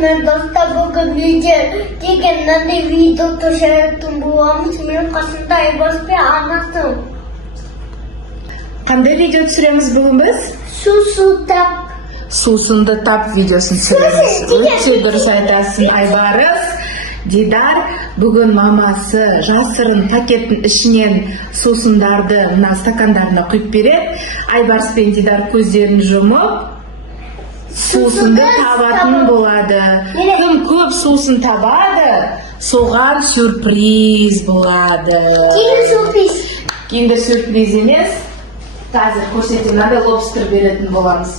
Merhaba dostlar, bugün video tasarlattım. Bu amısının kasında Aybars bir anlattım. Qanday video tushiramiz bugun biz? Suvsunda tap videosini tushiramiz. O'tcha durus aytasiz Aybars. Didar bugun mamasi жасырын paketin ichidan suvsundarni mына stakanlarga quyib beradi. Aybars bilan Didar ko'zlarini yumib suvsunni tabatın bo'ladi. Kim ko'p suvsun tabadi, so'g'an syurpriz bo'ladi. Kinder syurpriz emas. Hozir ko'rsatinglarda lobster beradigan bo'lamiz.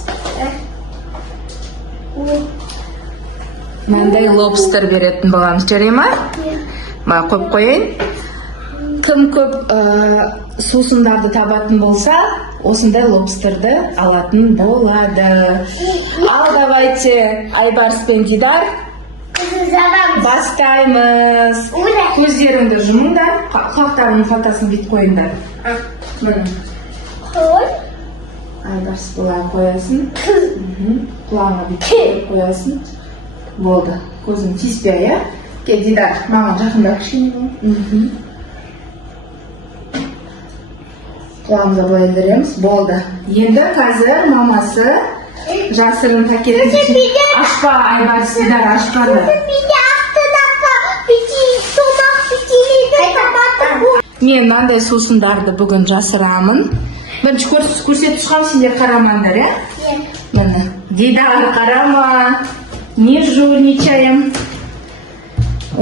Menday lobster beradigan bo'lamiz, jaraymi? Ma qo'yib qo'ying. Kim ko'p suvsunlarni tabatın bo'lsa, осындай lobsterni алатын bo'ladi. Al давайте Aybars bilan Didar bastaymiz. Ko'zlaringni yuminglar, quloqlaringning fotosini bitib qo'yinglar. Mana. Qo'y. Aybars bular qo'yasin. Qulog'ini bitib qo'yasin. Bo'ldi. Ko'zini tispaya. Kel Didar, mana yaqinroq kichkina. Qulağımıza boyayveramiz. Bo'ldi. Endi hozir mamasi жасырын paketin ашпа Aybars Didar ашпani. Men menday suvsunlarni bugun жасырамын. Birinchi ko'rsatib chiqamiz, sizlar qaramanglar, ya? Mana. Didar qarama. Не жульничаем.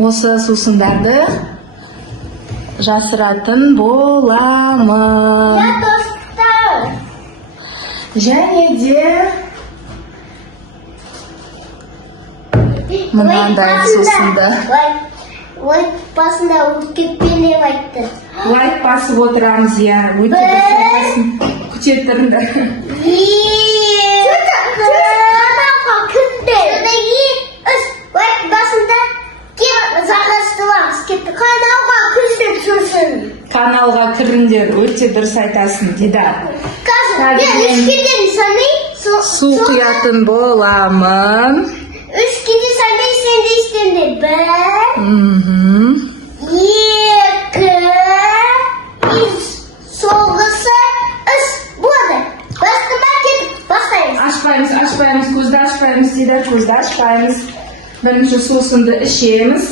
Осы suvsunlarni жасыратын боламыз. Ya dostlar. Және де мынандай сусынды. Ой, басында өткетпелеп айтты. Лайк басып отырамыз, я. Өте дұрыс көтеріп тұрыңдар. Каналға кірді. Лайк басында каналға кірсін сосын. Каналға кіріңдер, өте дұрыс айтасың, Дидар. Қазір мен үшкеден санай. Су құятын боламын. Үшкеден санай, сен де істенде. 1, 2, 3, соғысы 3 болады. Бастыма кетіп бастаймыз. Ашпаймыз, көзді ашпаймыз, Дидар, көзді ашпаймыз. Бірінші сусынды ішеміз.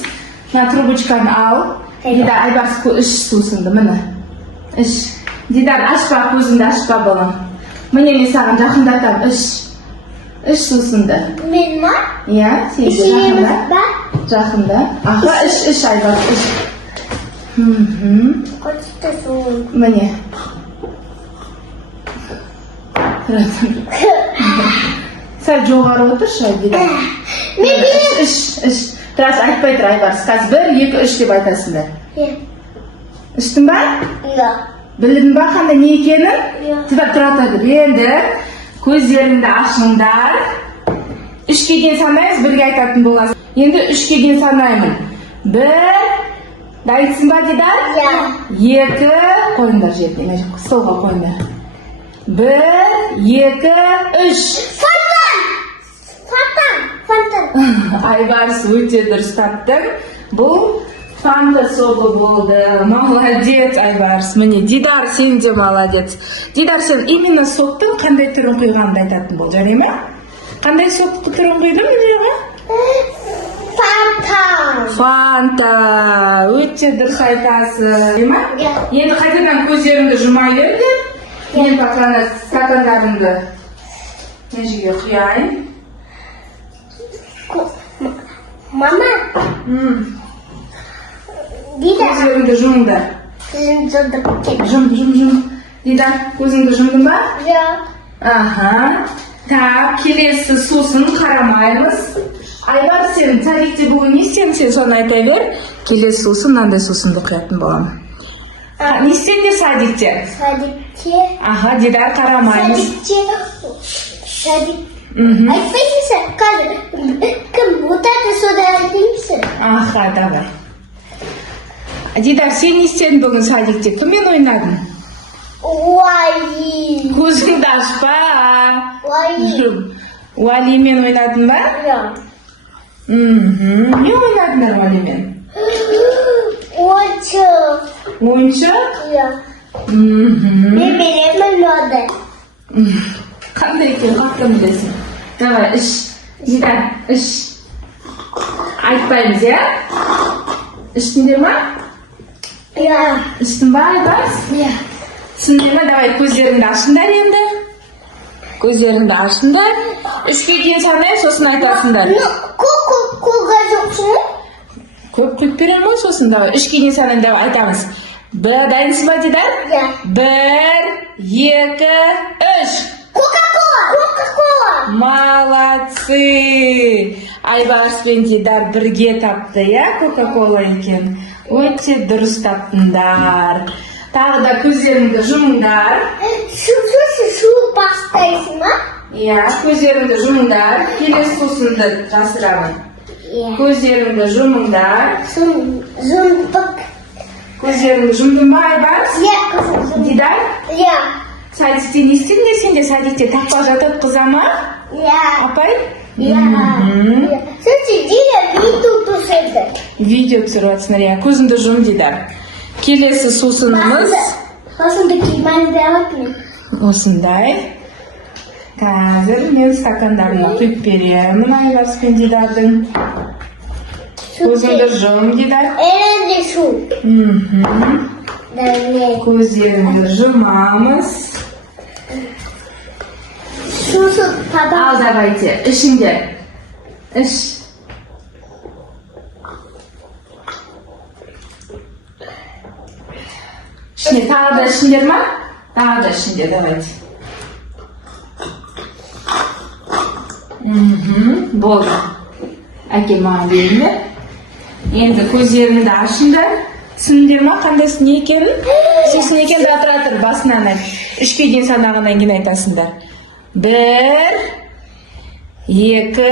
Мына трубочканы ал. Дидар, Aybars іш сусынды, міне. Іш. Дидар, ашпа, көзіңді ашпа, балам. Міне мен саған жақындатам, іш. Іш сусынды. Мен ма? Иә, сен де жақында. Жақында. Аха, іш, Aybars, іш. Қочты суын. Міне. Сәл жоғары отыршы, Дидар. Мен білем. Іш. Тұрас айтпай тұр, Aybars. Қазір 1, 2, 3 деп айтасыңдар. Іштің ба? Иә. Білдің ба қандай не екенін? Иә. Дидар, тұра тұрды. Енді көздеріңді ашыңдар. 3-ке дейін санаймыз, 1-ге айтатын боласыз. Енді 3-ке дейін санаймын. 1, дайынсың ба, Дидар? Иә. 2, қойыңдар жеріне, столға қойыңдар. 1, 2, 3. Фантан. Aybars өте дұрыс таптың. Бұл фанта соғы болды. Молодец, Aybars. Міне, Дидар, сен де молодец. Дидар, сен именно соқтың қандай түрін құйғанды айтатын бол, жарай ма? Қандай соқты түрін құйдың міне? Фанта. Өте дұрыс айтасың. Енді қайтадан көздеріңді жұмай бердер. Мен стакандарымды межеге құяйын. Мама. Дидар. Көздеріңді жұмыңдар. Жым. Дидар, көзіңді жұмдың ба? Иә. Аха. Так, келесі сусын қарамаймыз. Aybars, сен садикте бүгін не істедің, сен соны айта бер. Келесі сусын, мынандай сусынды құятын боламын. Не істеңдер садикте? Садикте. Аха, Дидар, қарамаймыз. Садик. Айтпайсың, қазір кім отады сода айтпайсың. Аха, давай. Дидар, сен не істедің бүгін садикте? Кіммен ойнадың? Уали. Көзіңді ашпа. Уали. Уалимен ойнадың ба? Иә. Ne oynadыңдар Малимен? Oyuncak. Oyuncak? Ya. Ne bileyim öyle. Qanday ekan, haqqa bilasan. Davay, ish. Zidan, ish. Aytmaymiz, ya? Ishdingmi? Ya. Ishdingmi, Aybars? Ya. Tushundingmi? Davay, ko'zlaringni ochinglar endi. Ko'zlaringni ochinglar. 3ga keyin sanay, so'sin aytasizlar. Ko'ga yo'qmi? Ko'p qo'yib beraman, so'sin davay. 3ga keyin sanay deb aytamiz. Daysizmi dedilar? Ya. 1, 2, 3. Coca-Cola. Молодцы! Aybars bilan Didar birga topdi, ya, Coca-Cola ekan. O'ta durust topdinglar. Tag'da ko'zlaringni yuminglar. Şu pastaysizmi? Ya, ko'zlaringni yuminglar. Kelasi so'sinda jasiraman. Ya. Ko'zlaringni yuminglar. Zumpak. Ko'zlaringni yumdingmi, Aybars? Ya kızım. Didar, Ya. sadikda ne istedinglar? Senga sadikda taqqoz o'tqizaman? Ya. Apay? Ya. Sizce yine video tutsaydı. Video tushiryotsizlar, ya. Ko'zingni yum, Didar. Kelasi so'sinimiz Aslındaki ben devam mı? Osunday. Hozir men stakanlarimni quyib beraman, Aybars bilan Didarning. Ko'zingni yum, Didar. Elinde şu. Ne? Ko'zlaringni yumamiz. Şu tabağı. Al, давайте, ishingga. Ish. Şimdi tag'da ishinglarmi? Tag'da ishinglar, давайте. Bo'ldi. Aka, mana berdi. Endi ko'zlaringni ochinglar. Tushundingmi, qanday ne ekanini? So'sin ekan, tur, basnani. 3ga keyin sanag'idan keyin aytasizlar. 1, 2,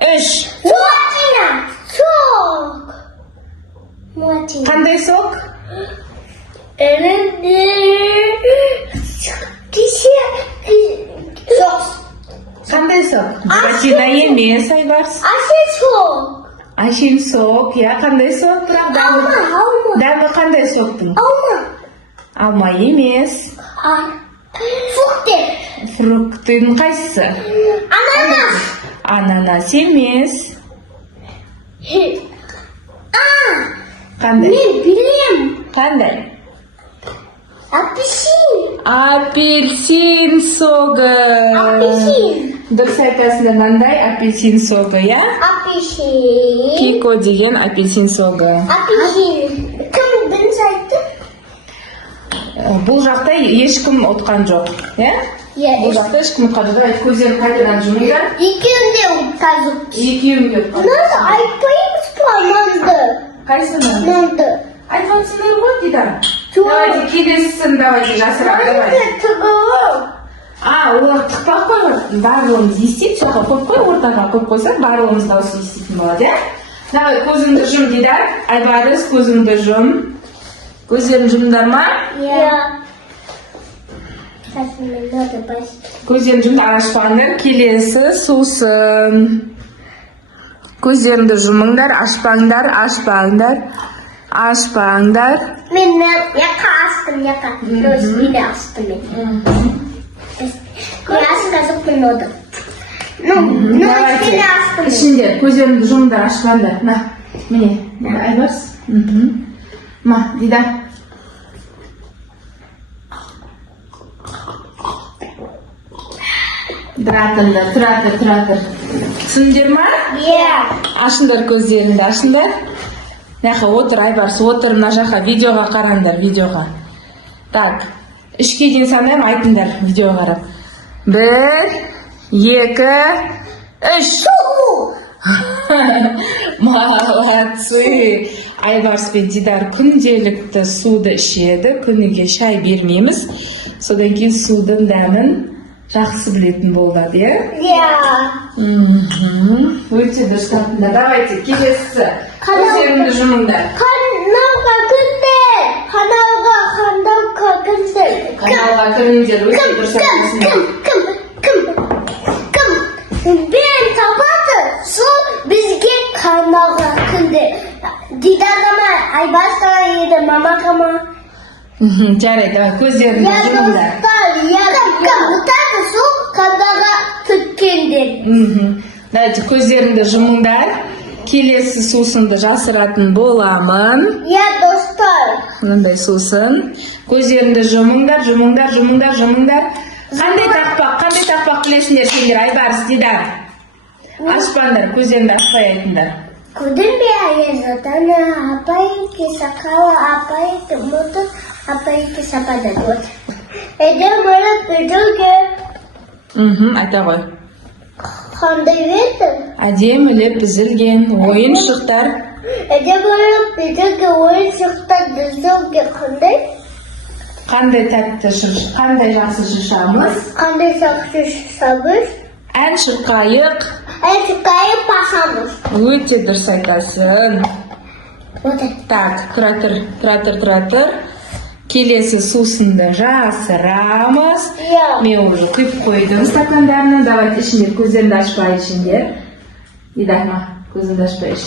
3. Makine. Çok. Makine. Qanday so'q? Elinde. Kişi. Çok. Qanday so'q? Makina emas, Aybars. Aşı çok. Ashin so'q, ya, qanday so'q? Alma. Dami qanday so'qding? Alma. Olma emas. Fukte. Fruktning qaysisi? Ananas. Ananas emas. Ne Qanday? bileyim. Qanday? Apelsin. Apelsin so'gi. Apelsin. Durs aytasizlar, qanday? Apelsin so'gi, ya? Apelsin. Kiko degan apelsin so'gi. Apelsin. Kim birinchi aytdi? Bu yoqda hech kim o'tgan yo'q, ya? Ya, Bu yoqda hech kim o'tgan yo'q. Ko'zini qaytadan yuminglar. ikindi kazık. Ikkiimga. Nasıl aytmaymiz planlandı. Qaysini? Planlandı. Aytmaysizlar-ku, Didar. Çok. Давайте, kelesisin, давайте, jasirab, давайте. Tıgı. Ular tiqib qo'yib, barlig'imiz yeysak, so'qa qo'yib qo'y, o'rtaga qo'yib qo'ysak, barlig'imiz davosi yeysak bo'ladi. Davay, ko'zingni yum, Didar. Aybars, ko'zingni yum. Ko'zlaringni yumdingmi? Ya. Saçmalama da baş. Ko'zlaringni yumib arashpanglar, kelesi so'sin. Ko'zlaringni yuminglar, ashpanglar. Men yaka astım yaka. Terus bir astım ben. Biraz kazık bulmadı. No, bir astım. Şimdi ko'zlaringni yuminglar, ashpanglar. Ma, mene, Aybars. Ma, Didar. Turatir. Tushundingmi? Ya. Ashinglar ko'zlaringni, ashinglar. Naqa o'tir, Aybars, o'tir, mana shu yoqqa videoga qaranglar, videoga. Tak. 3ga keyin sanayman, aytinglar videoga qarab. 1, 2, 3. Молодцы. Aybars bilan Didar kundalikda suvda ishlaydi, kuniga shay bermaymiz. So'dan keyin suvdan damin yaxshi bilетін bo'ladi, ya? Ya. O'ta do'stlar, давайте, kelesi. Ko'zlaringni yuminglar. Kanalga kirdi. Kanalga kiringlar, o'ta ko'rsatmasinglar. Kim? Ben tabadı. Su biz Didarga mı? Aybars'a еді, mamaga mı? Жарайды, давай көздеріңді Ya жұмыңдар. dostlar, ya ұтады су қазаға түткендер. Давайте көздеріңді жұмыңдар. Келесі сусынды жасыратын боламын. Ya dostlar. Мынандай сусын. Көздеріңді жұмыңдар. Қандай тақпақ білесіңдер сендер? Айбарыс, Дидар. Ашпаңдар, көздеріңді ашпай айтыңдар. Kudin biaya zatana apa iki sakawa apa iki motor apa iki sapada dot. Ede bana pidilge Айта ғой. qanday verdi? Әдемілеп үзілген ойыншықтар. Ede bana pidilge oyuncakta dizilge qanday? Қандай тәтті қандай жақсы шышамыз. Qanday saksı sabır? Ән шырқайық. Çıkayı pasamız. Өте дұрыс айтасың. Oda. Так, тұра тұр. Келесі сусынды жасырамыз. Ya. Мен уже құйып қойдым стакандарына. Давайте ішіңдер, көздеріңді ашпай ішіңдер. Дидарма, көзіңді ашпай іш.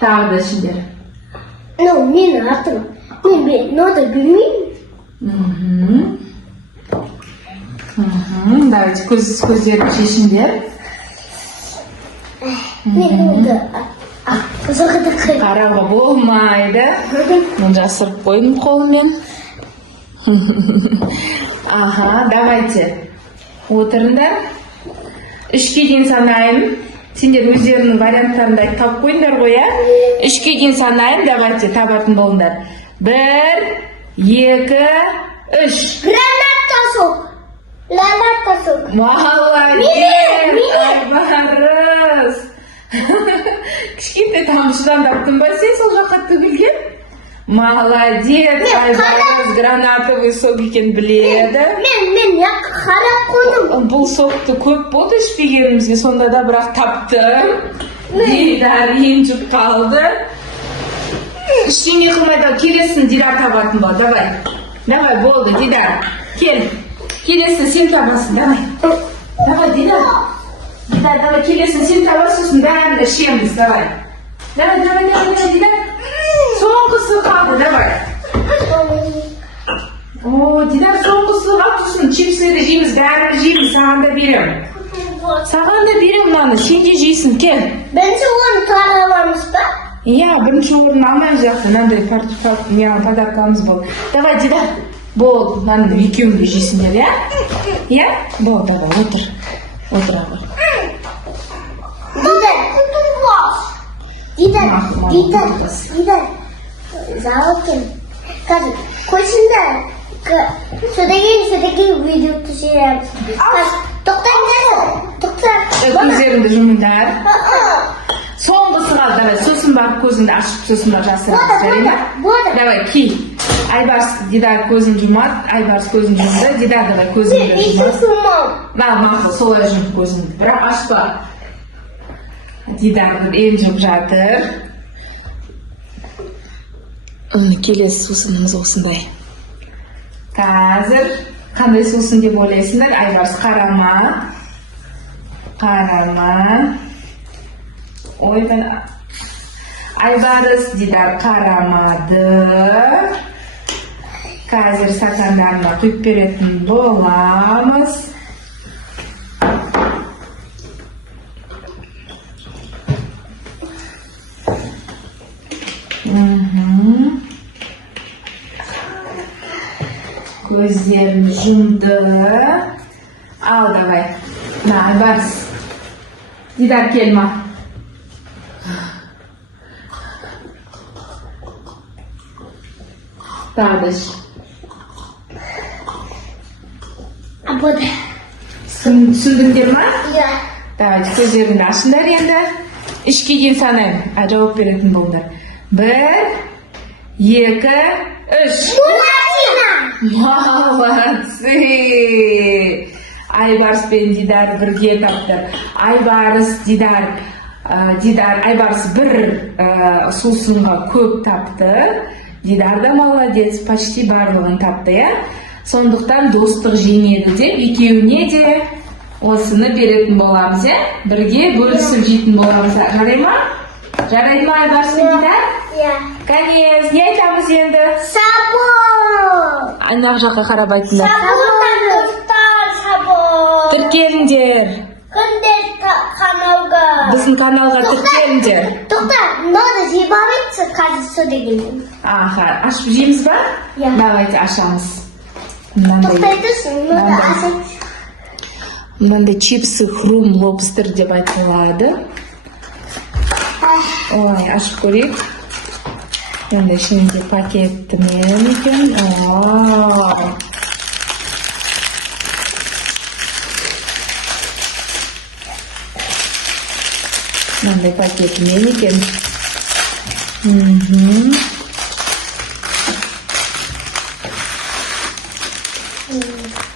Тағы да ішіңдер. No, мен атым. Мен нода bilmeyim. Давайте көздеріңді шешіңдер. Men нода. Kızıqdı kır. Қарауға болмайды. Мен жасырып қойдым қолыммен. Давайте. Отырыңдар. 3-ке дейін санайын. Сендер өздерінің варианттарында айтып қойыңдар ғой, а? 3-ке дейін санайын, давайте табатын болыңдар. 1, 2, 3. Granata sok. Granata sok. Молодец! Айбарыс! Кішкентай тамшыдан таптың ба сен сол жаққа төгілген? Молодец! Айбарыс гранатовый сок екен біледі. Мен қарап қойдым. Бұл сокты көп болды ішпегенімізге, сонда да бірақ таптым. Дидар ренжіп қалды. Ештеңе қылмайды, келесін Дидар табатын бол. Давай, болды, Дидар. Кел. Келесін сен табасың, давай. Дидар. Давай, келесін сен табасың, бәрін ішеміз, давай. Давай, Дидар. Соңғысы қалды, давай. Дидар соңғысы қалды, чипсыды жейміз, бәрін жейміз, саған да берем. Мынаны, сен де жейсің, кел. Бірінші оны тағаламыз ба? Иә, бірінші орын алмай жақты, мынандай подаркамыз бол. Давай, Дидар. Бол, мынаны екеуіңді жейсіңдер, иә? Иә? Бол, давай, отыр. Аға. Дидар. Зауытын. Қазір, қойшында. Сөдеген видео түсіреміз. Тоқтар. Көздеріңді жұмыңдар. Соңғысы қалды, давай, сосын барып көзіңді ашып, сосын барып жасырамыз, жарайды? Давай, ки. Айбарыс, Дидар көзін жұмады, Айбарыс көзін жұмды, Дидар давай көзіңді жұмады. Мақыл, солай жұмып көзіңді, бірақ ашпа. Дидар елжіп жатыр. Келесі сусынымыз осындай. Қазір қандай сусын деп ойлайсыңдар? Айбарыс қарама. Ой, мен Айбарыс Дидар қарамады. Қазір стакандарына құйып беретін боламыз. Көздерін жұмды. Ал, давай. Айбарыс. Дидар келма. Тағдыш. Абода. Түсіндіңдер ма? Иә. Давай, көздеріңді ашыңдар енді. 3-ке дейін санайын. Жауап беретін болыңдар. 1, 2, 3. Молодцы! Айбарыс пен Дидар бірге тапты. Айбарыс, Айбарыс бір сусынға көп тапты. Дидар да молодец, почти барлығын тапты, я? Сондықтан достық жеңеді деп екеуіне де Осыны беретін боламыз, бірге бөлісіп жейтін боламыз. Жарай ма? Жарайды ма, Айбарсын Дидар? Иә. Кәнес, не айтамыз енді? Сабун. Ана жаққа қарап айтыңдар. Сабун, достар, сабун. Тіркеліңдер. Күнде каналға. Біздің каналға тіркеліңдер. Тоқта, надо зибавиться, кажется, деген. Аха, ашып жейміз ба? Иә. Давайте ашамыз. Тоқтайтырсың, надо ашып. Мынандай чипсы хрум лобстер деп айтылады. Ой, ашып көрейік. Енді ішінде пакетті мен екен. Мынандай пакеті мен екен.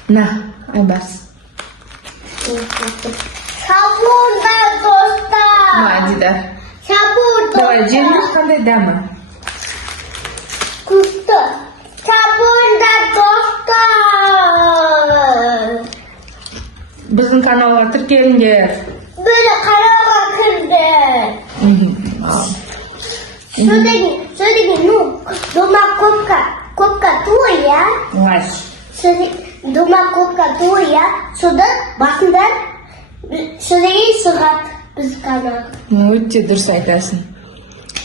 На, Айбарс. Сабун да, достар. Ма, Дидар. Сабун, Давай, достар. жеңіл қандай дәмі? Күшті. Сабун да, достар. Біздің каналға тіркеліңдер. Böyle kanalға кірді. Сөздегі, дома көпка туя. Ой. Дома көпка туя. Сода басында сөздегі шығат біз канал. Өте дұрыс айтасың.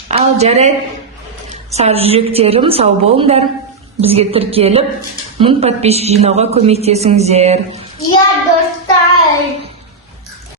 Ал жарайды. Сау жүректерім, сау болыңдар. Бізге тіркеліп, 1000 подписчик жинауға көмектесіңіздер. Я достар.